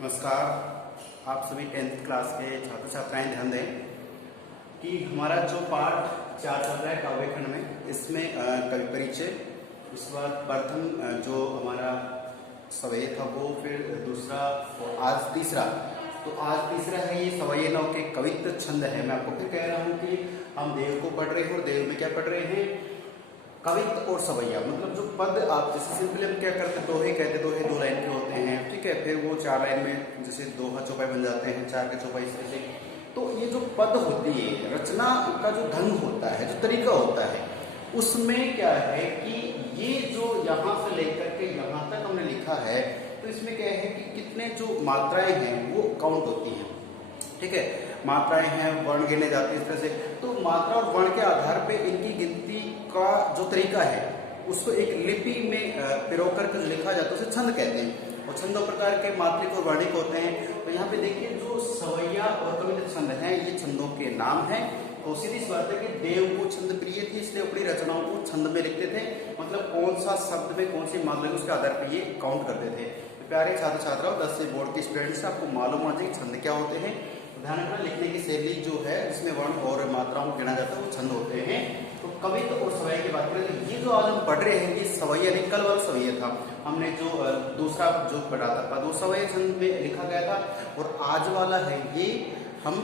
नमस्कार। आप सभी 10th क्लास के छात्र छात्राएं ध्यान दें कि हमारा जो पाठ 4 चल रहा है काव्य खंड में, इसमें कवि परिचय, उसके बाद प्रथम जो हमारा सवय था वो, फिर दूसरा और आज तीसरा। तो आज तीसरा है ये सवय नव के कवित्व छंद है। मैं आपको फिर कह रहा हूँ कि हम देव को पढ़ रहे हैं और देव में क्या पढ़ रहे हैं, कवित्व और सवैया। मतलब जो पद आप जैसे सिंपली हम क्या करते, दोहे कहते, दोहे 2 लाइन के होते हैं, ठीक है। फिर वो 4 लाइन में जैसे दोहा चौपाई बन जाते हैं, 4 के चौपाई, इस तरह से। तो ये जो पद होती है, रचना का जो ढंग होता है, जो तरीका होता है, उसमें क्या है कि ये जो यहाँ से लेकर के यहाँ तक हमने लिखा है, तो इसमें क्या है कि कितने जो मात्राएं हैं वो काउंट होती हैं, ठीक है। मात्राएं हैं, वर्ण गिने जाते हैं इस तरह से। तो मात्रा और वर्ण के आधार पे इनकी गिनती का जो तरीका है उसको एक लिपि में पिरो करके लिखा जाता है, उसे छंद कहते हैं। और छंद दो प्रकार के, मात्रिक और वर्णिक होते हैं। तो यहाँ पे देखिए जो सवैया और कवित्व छंद हैं, ये छंदों के नाम हैं। तो सीधी सी बात है कि देव को छंद प्रिय थी, इसलिए अपनी रचनाओं को छंद में लिखते थे। मतलब कौन सा शब्द में कौन सी मात्रा, उसके आधार पर ये काउंट करते थे। प्यारे छात्र छात्राओं, 10 से बोर्ड के स्टूडेंट्स, आपको मालूम होना चाहिए छंद क्या होते हैं। ध्यान रखना, लिखने की शैली जो है जिसमें वर्ण और मात्राओं को गिना जाता है वो छंद होते हैं। तो कवित्व और सवैया की बात करें तो ये जो आज हम पढ़ रहे हैं ये सवैया नहीं, कल वाला सवैया था। हमने जो दूसरा जो पढ़ा था पद, वो सवैया छंद में लिखा गया था। और आज वाला है ये हम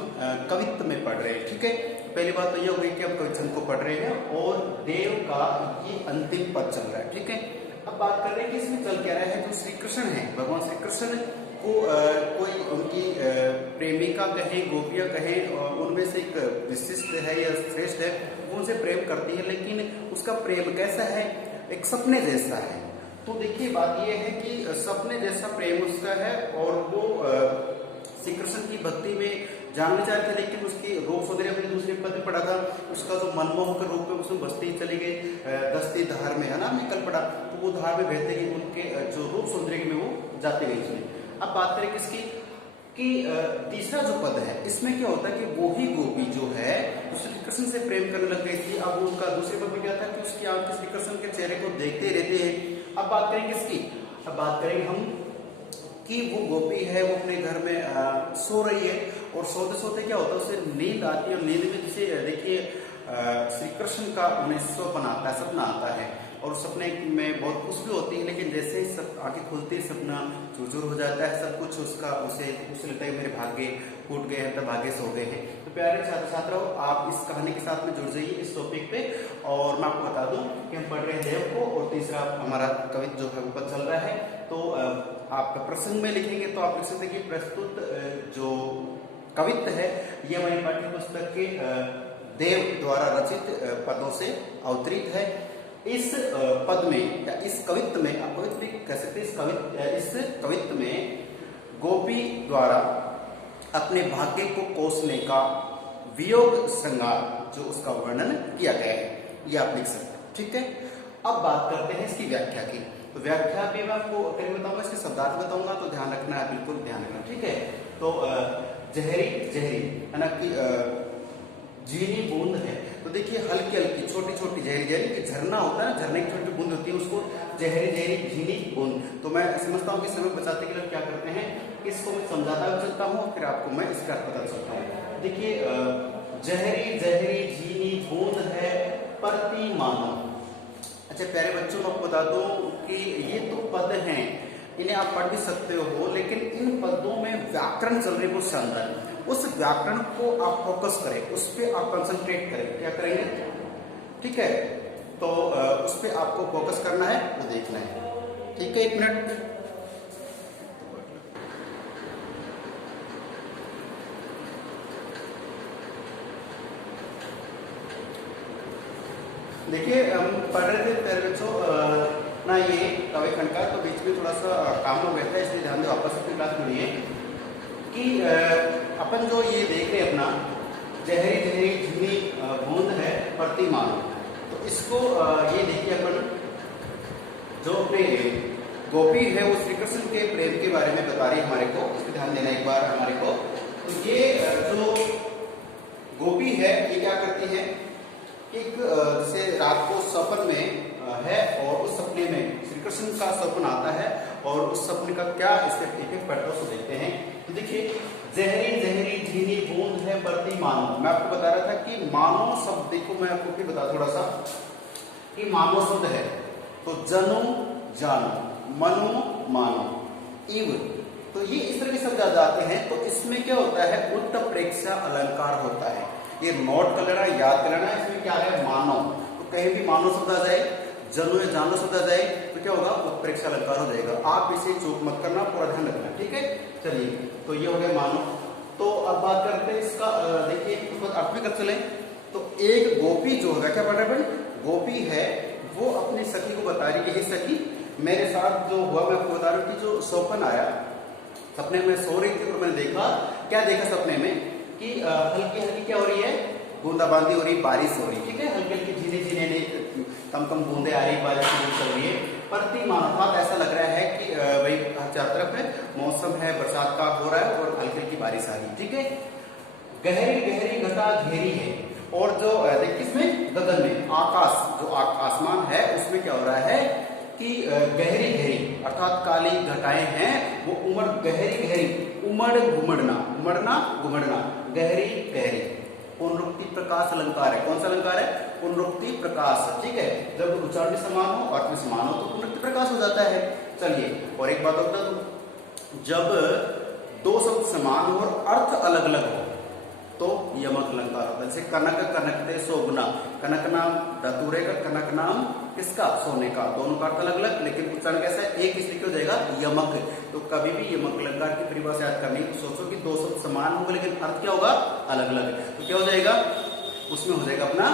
कवित्व में पढ़ रहे हैं, ठीक है। पहली बात तो ये हो गई कि हम कवित्व छंद को पढ़ रहे हैं और देव का ये अंतिम पद चल रहा है, ठीक है। अब बात कर रहे हैं कि इसमें चल क्या रहा है। जो श्री कृष्ण है, भगवान श्री कृष्ण को कोई उनकी प्रेमिका कहें, गोपियां कहें, उनमें से एक विशिष्ट है या श्रेष्ठ है, वो उनसे प्रेम करती है। लेकिन उसका प्रेम कैसा है, एक सपने जैसा है। तो देखिए बात ये है कि सपने जैसा प्रेम उसका है और वो श्री कृष्ण की भक्ति में जानना चाहते थे। लेकिन उसकी रूप सौंदर्य, अपने दूसरे पद में पढ़ा था, उसका जो मनमोहक रूप है उसमें बसती चली गई दस्ती धार में, है ना, मैं कल पढ़ा। तो वो धार में बहते गई, उनके जो रूप सौंदर्य में वो जाते गई उसमें। अब बात करें किसकी, कि तीसरा जो पद है इसमें क्या होता है कि वो ही गोपी जो है श्री कृष्ण से प्रेम करने लग गई थी। अब उनका दूसरे पद में क्या था कि उसकी आंखें श्री कृष्ण के चेहरे को देखते रहते हैं। अब बात करेंगे किसकी, अब बात करेंगे हम कि वो गोपी है, वो अपने घर में सो रही है और सोते सोते क्या होता है उसे नींद आती है। और नींद में जैसे देखिए श्री कृष्ण का उन्हें स्वप्न आता है, सपना आता है और सपने में बहुत खुश भी होती है। लेकिन जैसे ही सब आंखें खुलती है सपना चूर हो जाता है, सब कुछ उसका उसे लगता है मेरे भाग्य फूट गए हैं, तब भाग्य सो गए हैं। तो प्यारे छात्र छात्राओं, आप इस कहानी के साथ में जुड़ जाइए इस टॉपिक पे। और मैं आपको बता दूं कि हम पढ़ रहे हैं देव को और तीसरा हमारा कवित्व जो है वो पद चल रहा है। तो आप प्रसंग में लिखेंगे तो आप लिख सकते हैं कि प्रस्तुत जो कवित्व है ये हमारी पाठ्य पुस्तक के देव द्वारा रचित पदों से अवतरित है। इस पद में या इस कवित्व में, आप कवित्व भी कह सकते हैं, इस कवित्व में गोपी द्वारा अपने भाग्य को कोसने का वियोग श्रृंगार जो उसका वर्णन किया गया है, ये आप लिख सकते हैं, ठीक है। अब बात करते हैं इसकी व्याख्या की। तो व्याख्या भी मैं आपको करीब बताऊंगा, इसके शब्दार्थ बताऊंगा, तो ध्यान रखना है, बिल्कुल ध्यान रखना, ठीक है। तो जहरी जहरी है ना कि झीनी बूंद है। तो देखिए हल्की हल्की छोटी छोटी जहरी, जहरी कि झरना होता है, झरने की छोटी बूंद होती है, उसको जहरी जहरी झीनी बूंद। तो मैं समझता हूँ कि समय बचाते के लिए क्या करते हैं, इसको मैं समझाता भी चलता हूँ, फिर आपको मैं इसका अर्थ बता सकता हूँ। देखिए जहरी जहरी झीनी बूंद है प्रति मानो। अच्छा प्यारे बच्चों को आपको बता दूं कि ये तो पद हैं, इन्हें आप पढ़ भी सकते हो, लेकिन इन पदों में व्याकरण चल रही है बहुत शानदार। उस व्याकरण को आप फोकस करें, उस पर आप कंसंट्रेट करें, क्या करेंगे, ठीक है। तो उस पर आपको फोकस करना है, वो देखना है, ठीक है। 1 मिनट। देखिए हम पढ़ रहे थे पहले बच्चों ना ये काव्य खंड का, तो बीच में थोड़ा सा काम हो गया था, इसलिए ध्यान दो, वापस अपनी क्लास में लिए कि अपन जो ये देख रहे अपना जहरी जहरी झीनी बूंद है प्रतिमान। तो इसको ये देखिए अपन जो अपने गोपी है वो श्री कृष्ण के प्रेम के बारे में बता रही है हमारे को, इस पर ध्यान देना एक बार हमारे को। तो ये जो गोपी है ये क्या करती है, एक जैसे रात को सपन में है और उस सपने में श्री कृष्ण का सपना आता है और उस सपने का क्या इफेक्ट पड़ता है उसको देखते हैं। तो देखिए, जहरी जहरी झीनी बूंद है बरती मानो। मैं आपको बता रहा था कि मानो शब्द, देखो मैं आपको फिर बता थोड़ा सा कि मानो शब्द है तो जनो जानो, मनो मानो, इव, तो ये इस तरह के शब्द आ जाते हैं। तो इसमें क्या होता है, उत्प्रेक्षा अलंकार होता है। ये नोट कर लेना, याद कर लेना। इसमें क्या है, मानो, तो कहीं भी मानो शब्द आ जाए, जनो या जानो शब्द आ जाए तो क्या होगा, उत्प्रेक्षा अलंकार हो जाएगा। आप इसे चूक मत करना, पूरा ध्यान रखना, ठीक है। चलिए, तो ये हो गया मानो। तो अब बात करते हैं इसका, देखिए उसको अर्थ भी कर चले। तो एक गोपी जो होगा, क्या पढ़ रहे हैं, गोपी है, वो अपनी सखी को बता रही है, सखी मेरे साथ जो हुआ मैं आपको बता रहा हूँ कि जो सपन आया, सपने में सो रही थी और मैंने देखा, क्या देखा सपने में कि हल्की हल्की क्या हो रही है, बूंदाबांदी हो रही, बारिश हो रही, ठीक है, हल्की हल्की झीने झीने कम कम बूंदे आ रही, बारिश चल रही है। प्रतिमान था, ऐसा लग रहा है कि भाई चारों तरफ है मौसम है, बरसात का हो रहा है और हल्की हल्की बारिश आ रही, ठीक है। गहरी गहरी घटा घेरी है, और जो देखिए इसमें गगन में आकाश, जो आसमान है उसमें क्या हो रहा है कि गहरी गहरी अर्थात काली घटाएं हैं, वो उमड़, गहरी गहरी, उमड़ घुमड़ना, उमड़ना घुमड़ना, गहरी गहरी। पुनरुक्ति प्रकाश अलंकार है। कौन सा अलंकार है, पुनरुक्ति प्रकाश, ठीक है। जब उच्चारण भी समान हो, अर्थ भी समान हो तो पुनरुक्ति प्रकाश हो जाता है। चलिए, और एक बात होता है, जब दो शब्द समान हो और अर्थ अलग अलग हो तो यमक अलंकार होता है। जैसे कनक कनकते सोगुना, कनक नाम धतूरे का, कनक नाम किसका, सोने का, दोनों का अर्थ अलग अलग, लेकिन उच्चारण कैसा है, एक इसलिए क्यों हो जाएगा, यमक। तो कभी भी यमक अलंकार की परिभाषा याद करनी, तो सोचो कि दो शब्द समान होंगे लेकिन अर्थ क्या होगा, अलग अलग, तो क्या हो जाएगा, उसमें हो जाएगा अपना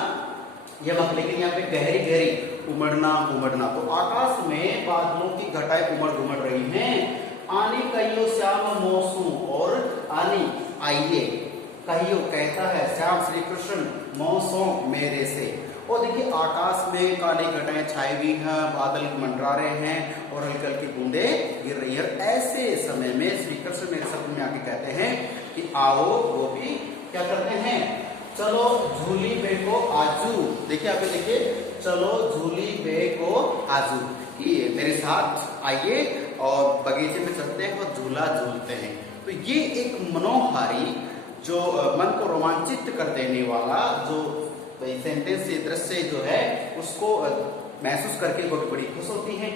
यमक। लेकिन यहाँ पे गहरी गहरी, उमड़ना घुमड़ना, तो आकाश में बादलों की घटाएं उमड़ घुमड़ रही हैं। आनी कहियो श्याम मौसू, और आनी आइए, कहियो कहता है श्याम श्री कृष्ण, मौसों मेरे से। और देखिए आकाश में काली घटाएं छाई हुई हैं, बादल मंडरा रहे हैं और हल्की हल्की बूंदे गिर रही है। ऐसे समय में श्री कृष्ण मेरे सपने में आके कहते हैं कि आओ गोपी, क्या करते हैं, चलो झूली बेको आजू। देखिए आप देखिए, चलो झूली बेको आजू, कि मेरे साथ आइए और बगीचे में चलते हैं और झूला झूलते हैं। तो ये एक मनोहारी, जो मन को रोमांचित कर देने वाला जो सेंटेंस, ये दृश्य जो है उसको महसूस करके गोपी बड़ी खुश होती हैं।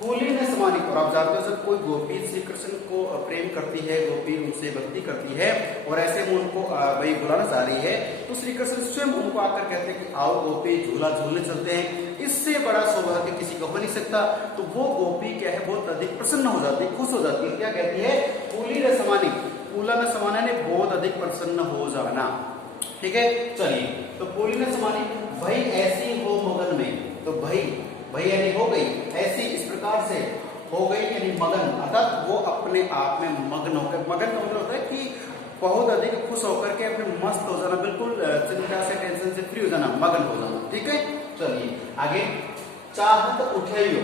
होली ने समानी, और आप जानते हो जब कोई गोपी श्री कृष्ण को प्रेम करती है, गोपी उनसे भक्ति करती है और ऐसे में उनको भाई बुलाना चाह रही है, तो श्री कृष्ण स्वयं उनको आकर कहते हैं कि आओ गोपी झूला झूलने चलते हैं। इससे बड़ा सौभाग्य किसी को हो नहीं सकता। तो वो गोपी क्या है, बहुत अधिक प्रसन्न हो जाती है, खुश हो जाती है। क्या कहती है, होली ने समानी, पूला में समाना ने बहुत अधिक प्रसन्न हो जाना, ठीक है। चलिए, तो पूली में समानी, भाई ऐसी हो मगन में, तो भाई यानी हो गई, ऐसी इस प्रकार से हो गई यानी मगन, अर्थात वो अपने आप में मगन होकर, मगन का मतलब होता है कि बहुत अधिक खुश होकर के अपने मस्त हो जाना, बिल्कुल चिंता से टेंशन से फ्री हो जाना, मगन हो जाना, ठीक है। चलिए आगे, चाहत उठेयो।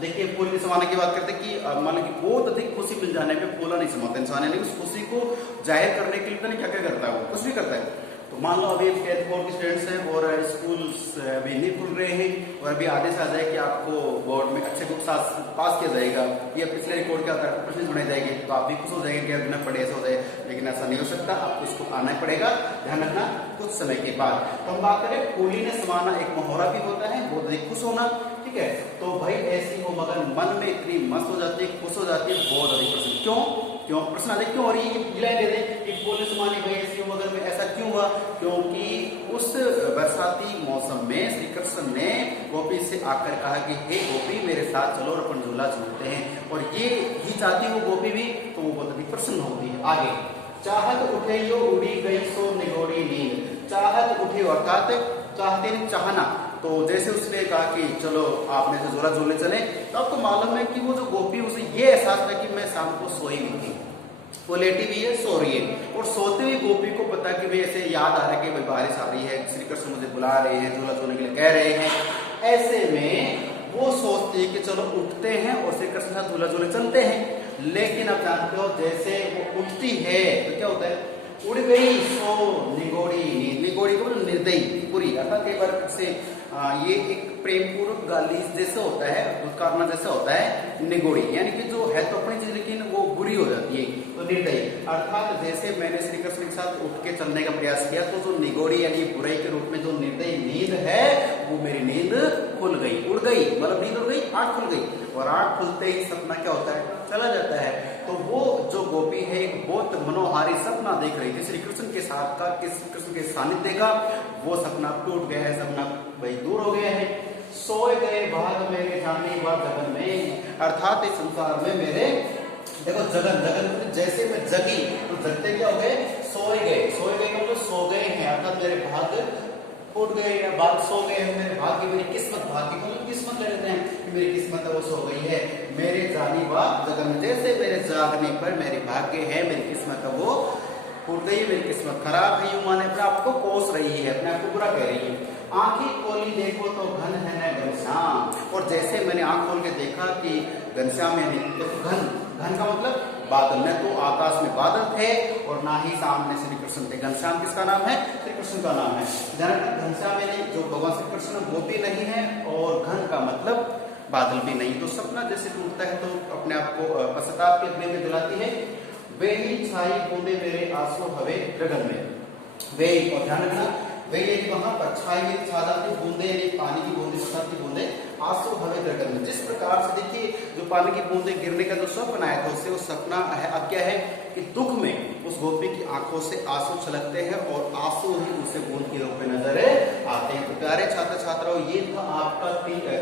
देखिए फूल के समाने की बात करते हैं कि मान लो कि बहुत अधिक खुशी मिल जाने पे फूला नहीं समाता इंसान, यानी उस खुशी को जाहिर करने के लिए पता नहीं क्या क्या करता है, वो कुछ भी करता है। तो मान लो अभी 10th बोर्ड के स्टूडेंट्स हैं और स्कूल अभी नहीं खुल रहे हैं और अभी आदेश आ जाए कि आपको बोर्ड में अच्छे को पास किया जाएगा या पिछले रिकॉर्ड के आधार पर प्रश्न बनाई जाएगी, तो आप भी खुश हो जाएंगे कि बिना पढ़े ऐसा हो जाए, लेकिन ऐसा नहीं हो सकता, आपको इसको आना पड़ेगा, ध्यान रखना कुछ समय के बाद। तो हम बात करें होली ने समाना, एक मोहरा भी होता है, बहुत अधिक खुश होना, ठीक है। तो भाई ऐसी हो मगन, मन में इतनी मस्त हो जाती है, खुश हो जाती है, बहुत अधिक प्रसन्न। क्यों प्रश्न आदि क्यों हो रही है, दे दे कि पुलिस मानी भाई ऐसी हो मगन में, ऐसा क्यों हुआ, क्योंकि उस बरसाती मौसम में श्री कृष्ण ने गोपी से आकर कहा कि हे गोपी मेरे साथ चलो और अपन झूला झूलते हैं, और ये ही चाहती हो गोपी भी, तो वो बहुत अधिक प्रसन्न होती है। आगे, चाहत उठे यो उड़ी गई सो निगोड़ी नींद। चाहत उठे अर्थात चाहते चाहना, तो जैसे उसने कहा कि चलो आप मेरे से झूला झूलने चले, तो आपको मालूम है कि वो जो गोपी उसे ये एहसास था कि मैं शाम को सोई हुई थी, वो लेटी भी है, सो रही है, और सोते हुए गोपी को पता कि भाई ऐसे याद आ रहा है कि भाई बारिश आ रही है, श्री कृष्ण मुझे बुला रहे हैं, झूला झूलने के लिए कह रहे हैं। ऐसे में वो सोचती है कि चलो उठते हैं और श्री कृष्ण के साथ झूला झूलने चलते हैं। लेकिन आप जानते हो जैसे वो उठती है तो क्या होता है, उड़ गई सो निगोड़ी नींद। निगोड़ी को निर्दयी, बुरी, अर्थात कई बार से ये एक प्रेमपूर्वक गाली जैसा होता है, दुत्कारना जैसा होता है निगोड़ी, यानी कि जो है तो अपनी चीज लेकिन वो बुरी हो जाती है, तो निर्दयी। अर्थात जैसे मैंने श्री कृष्ण के साथ उठ के चलने का प्रयास किया तो जो निगोड़ी यानी बुराई के रूप में जो निर्दयी नींद है वो मेरी नींद खुल गई, उड़ गई, मतलब नींद उड़ गई, आंख खुल गई, और आंख खुलते ही सपना क्या होता है, चला जाता है। तो वो जो गोपी है एक बहुत मनोहारी सपना देख रही थी श्री कृष्ण के साथ का, श्री कृष्ण के सानिध्य का, वो सपना टूट गया है, सपना भाई दूर हो गया है। सोए गए भाग मेरे जाने व जगन में, अर्थात इस संसार में मेरे, देखो जगन, जगन जैसे मैं जगी तो जगते क्या हो गए, सोए गए, सोए गए मतलब सो गए हैं, अर्थात मेरे भाग फूट गए या भाग सो गए हैं, मेरे भाग्य, मेरी किस्मत, भाग्य को मतलब किस्मत ले लेते हैं कि मेरी किस्मत है वो सो गई है, मेरे जानी व जगन में, जैसे मेरे जागने पर मेरे भाग्य है, मेरी किस्मत है वो फूट गई, मेरी किस्मत खराब है, यूं माने अपने आप को कोस रही है, अपने आप को बुरा कह रही है। आंखें खोली देखो तो घन है न घनश्याम, और जैसे मैंने आंख खोल के देखा कि घनश्याम है, तो घन, घन का मतलब बादल, न तो आकाश में बादल थे और ना ही सामने श्री कृष्ण थे। घनश्याम किसका नाम है, श्री कृष्ण का नाम है। घनश्याम यानी जो भगवान श्री कृष्ण वो भी नहीं है, और घन का मतलब बादल भी नहीं। तो सपना जैसे टूटता है तो अपने आप को पश्चाताप के अग्नि में जलाती है। वे ही छाई बूंदे मेरे आंसू हवे गगन में, वे, और ध्यान रखना वे वहां पर छाई में छा जाती बूंदे, पानी की बूंदे, बरसात की बूंदे, आंसू हवे गगन में। जिस प्रकार से देखिए जो पानी की बूंदे गिरने का जो स्वप्न आया था उससे वो सपना है, अब क्या है कि दुख में उस गोपी की आंखों से आंसू छलकते हैं और आंसू ही उसे बूंद के रूप में नजर आते हैं। तो प्यारे छात्र छात्राओं, ये था आपका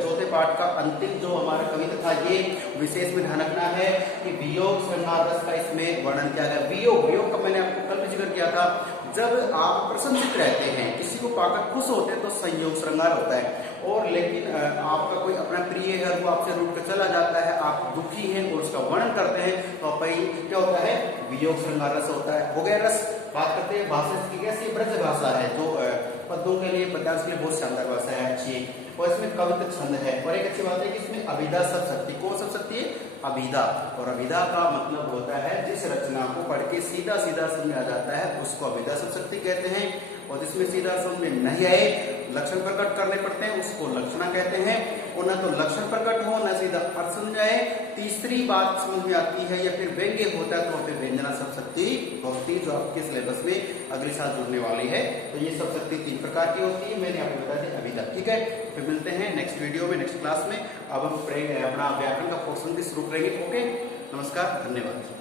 चौथे पाठ का अंतिम जो हमारा कविता था। ये विशेष में ध्यान रखना है कि वियोग श्रृंगार रस का इसमें वर्णन किया गया। वियोग, वियोग का मैंने आपको कल भी जिक्र किया था। जब आप प्रसन्नचित रहते हैं, किसी को पाकर खुश होते हैं तो संयोग श्रृंगार होता है, और लेकिन आपका कोई अपना प्रिय है वो आपसे रूठ कर चला जाता है, आप दुखी हैं और उसका वर्णन करते हैं, तो भाई क्या होता है, वियोग श्रृंगार रस होता है। हो गया रस। बात करते हैं भाषा की, कैसी ब्रज भाषा है जो पद्यों के लिए, पद्यांश के लिए बहुत शानदार भाषा है, अच्छी, और इसमें कविता छंद है। और एक अच्छी बात है कि इसमें अभिधा सब शक्ति, कौन सब शक्ति है, अभिधा, और अभिधा का मतलब होता है जिस रचना को पढ़ के सीधा सीधा समझ में आ जाता है उसको अभिधा सब शक्ति कहते हैं, और जिसमें सीधा समझ में नहीं आए, लक्षण प्रकट करने पड़ते हैं, उसको लक्षणा कहते हैं। और न तो लक्षण प्रकट हो न सीधा अर्थ समझ आए, तीसरी बात समझ में आती है या फिर व्यंग्य होता है तो वहाँ पे व्यंजना सब शक्ति होती है, जो आपके सिलेबस में अगले साल जुड़ने वाली है। तो ये सब शक्ति 3 प्रकार की होती है, मैंने आपको बता दी अभी तक, ठीक है। फिर मिलते हैं नेक्स्ट वीडियो में, नेक्स्ट क्लास में। अब हम अपना व्याकरण का पोर्शन भी शुरू करेंगे। ओके, नमस्कार, धन्यवाद।